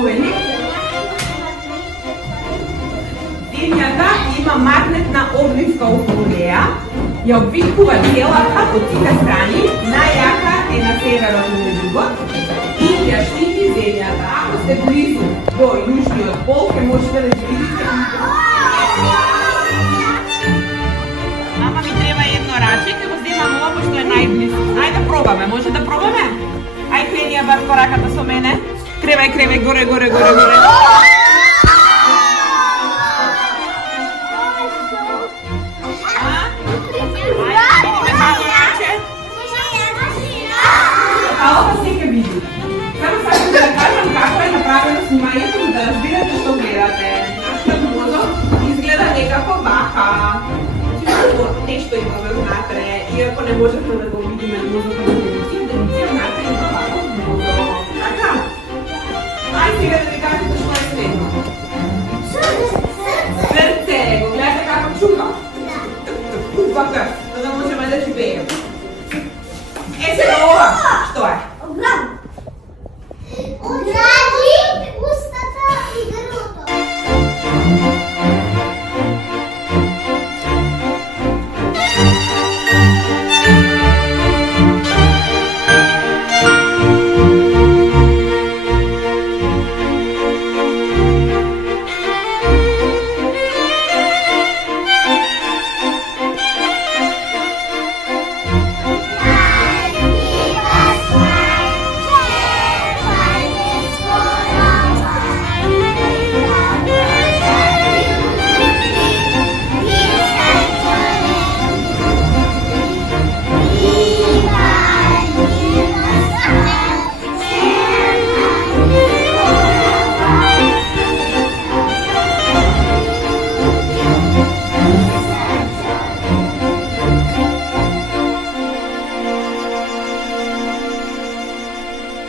повели. Земјата има магнетна обвивка околу неа, ја обвивкува целата од сите страни, најака е на северот и на југот и ја штити земјата. Ако сте близу до јужниот пол, ќе можете да ги видите. Мама ми треба едно раче, ќе го земам ова што е најблизу. Ајде пробаме, може да пробаме? Ај крени ја бар кораката со мене. Кревај, горе.